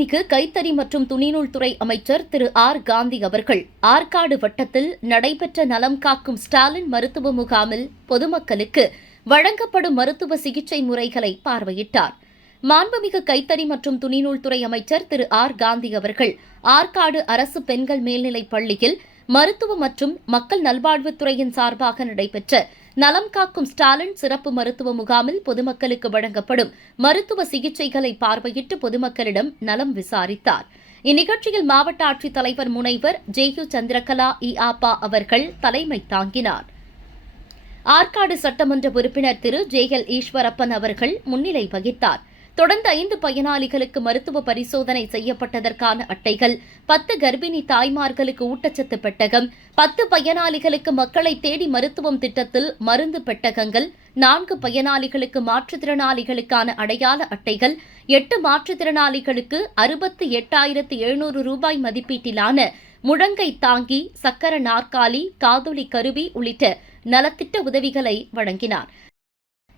மாண்புமிகு கைத்தறி மற்றும் துணிநூல் துறை அமைச்சர் திரு ஆர் காந்தி அவர்கள் ஆற்காடு வட்டத்தில் நடைபெற்ற நலம் காக்கும் ஸ்டாலின் மருத்துவ முகாமில் பொதுமக்களுக்கு வழங்கப்படும் மருத்துவ சிகிச்சை முறைகளை பார்வையிட்டார். மாண்புமிகு கைத்தறி மற்றும் துணிநூல் துறை அமைச்சர் திரு ஆர் காந்தி அவர்கள் ஆற்காடு அரசு பெண்கள் மேல்நிலைப் பள்ளியில் மருத்துவ மற்றும் மக்கள் நல்வாழ்வுத்துறையின் சார்பாக நடைபெற்ற நலம் காக்கும் ஸ்டாலின் சிறப்பு மருத்துவ முகாமில் பொதுமக்களுக்கு வழங்கப்படும் மருத்துவ சிகிச்சைகளை பார்வையிட்டு பொதுமக்களிடம் நலம் விசாரித்தார். இந்நிகழ்ச்சியில் மாவட்ட ஆட்சித்தலைவர் முனைவர் ஜேயு சந்திரகலா இஆபா அவர்கள் தலைமை தாங்கினார். ஆற்காடு சட்டமன்ற உறுப்பினர் திரு ஜேஎல் ஈஸ்வரப்பன் அவர்கள் முன்னிலை வகித்தார். தொடர்ந்து 5 பயனாளிகளுக்கு மருத்துவ பரிசோதனை செய்யப்பட்டதற்கான அட்டைகள், 10 கர்ப்பிணி தாய்மார்களுக்கு ஊட்டச்சத்து பெட்டகம், 10 பயனாளிகளுக்கு மக்களை தேடி மருத்துவம் திட்டத்தில் மருந்து பெட்டகங்கள், 4 பயனாளிகளுக்கு மாற்றுத்திறனாளிகளுக்கான அடையாள அட்டைகள், 8 மாற்றுத்திறனாளிகளுக்கு 68,700 ரூபாய் மதிப்பீட்டிலான முழங்கை தாங்கி, சக்கர நாற்காலி, காதொலி கருவி உள்ளிட்ட நலத்திட்ட உதவிகளை வழங்கினார்.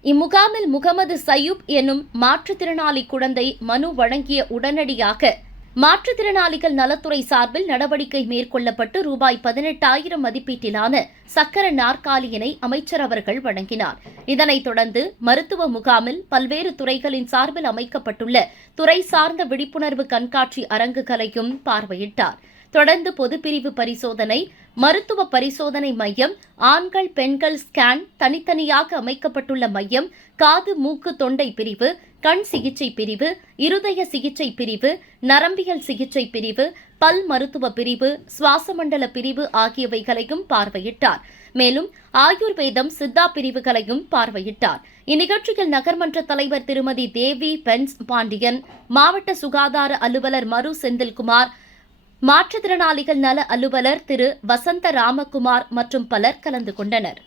இம்முகாமில் முகமது சயூப் எனும் மாற்றுத்திறனாளி குழந்தை மனு வழங்கிய உடனடியாக மாற்றுத்திறனாளிகள் நலத்துறை சார்பில் நடவடிக்கை மேற்கொள்ளப்பட்டு ரூபாய் 18,000 மதிப்பீட்டிலான சக்கர நாற்காலியினை அமைச்சர் அவர்கள் வழங்கினார். இதனைத் தொடர்ந்து மருத்துவ முகாமில் பல்வேறு துறைகளின் சார்பில் அமைக்கப்பட்டுள்ள துறை சார்ந்த விழிப்புணர்வு கண்காட்சி அரங்குகளையும் பார்வையிட்டார். தொடர்ந்து பொதுப்பிரிவு பரிசோதனை, மருத்துவ பரிசோதனை மையம், ஆண்கள் பெண்கள் ஸ்கேன், தனித்தனியாக அமைக்கப்பட்டுள்ள மையம், காது மூக்கு தொண்டை பிரிவு, கண் சிகிச்சை பிரிவு, இருதய சிகிச்சை பிரிவு, நரம்பியல் சிகிச்சை பிரிவு, பல் மருத்துவ பிரிவு, சுவாச மண்டல பிரிவு ஆகியவைகளையும் பார்வையிட்டார். மேலும் ஆயுர்வேதம், சித்தா பிரிவுகளையும் பார்வையிட்டார். இந்நிகழ்ச்சியில் நகர்மன்ற தலைவர் திருமதி தேவி பென்ஸ் பாண்டியன், மாவட்ட சுகாதார அலுவலர் மரு செந்தில்குமார், மாற்றுத்திறனாளிகள் நல அலுவலர் திரு வசந்த ராமகுமார் மற்றும் பலர் கலந்து கொண்டனர்.